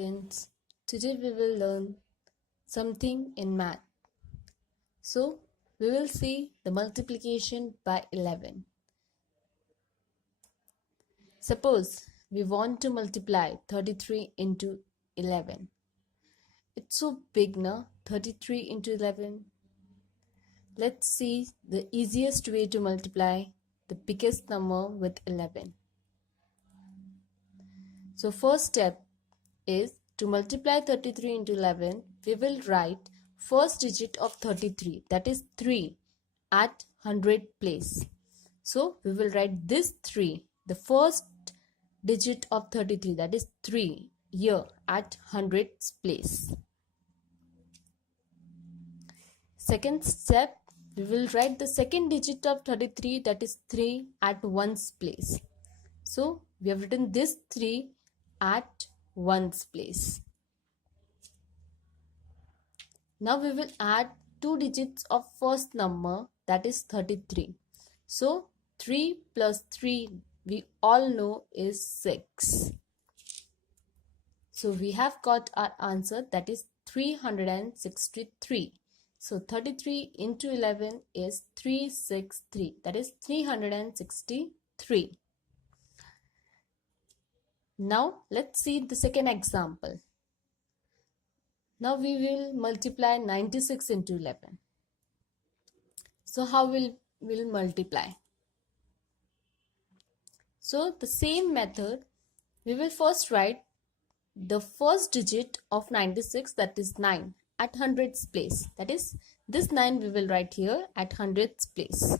students, today we will learn something in math. So we will see the multiplication by 11. Suppose we want to multiply 33 into 11. It's so big now, 33 into 11. Let's see the easiest way to multiply the biggest number with 11. So first step is to multiply 33 into 11. We will write first digit of 33, that is 3, at 100 place. So we will write this 3, the first digit of 33, that is 3, here at 100's place. Second step, we will write the second digit of 33, that is 3, at 1's place. So we have written this 3 at 1's place. Now we will add 2 digits of first number, that is 33. So 3 plus 3 we all know is 6. So we have got our answer, that is 363. So 33 into 11 is 363, that is 363. Now let's see the second example. Now we will multiply 96 into 11. So how will we multiply? So the same method, we will first write the first digit of 96, that is 9, at 100's place. That is, this 9 we will write here at 100's place.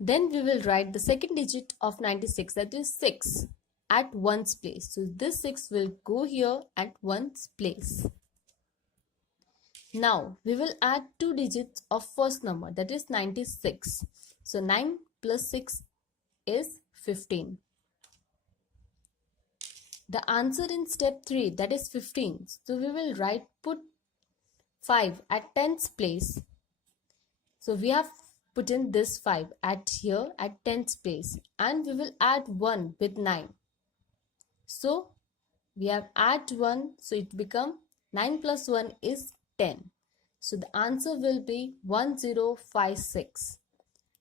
Then we will write the second digit of 96, that is 6, at 1's place. So this 6 will go here at 1's place. Now we will add 2 digits of first number, that is 96. So 9 plus 6 is 15. The answer in step 3, that is 15. So we will put 5 at 10's place. So we have put in this 5 at here at 10's place, and we will add 1 with 9. So we have add 1, so it become 9 plus 1 is 10. So the answer will be 1056.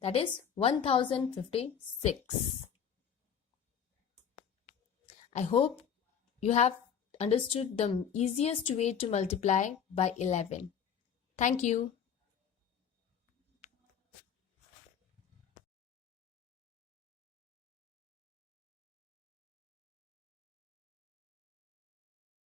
That is 1056. I hope you have understood the easiest way to multiply by 11. Thank you.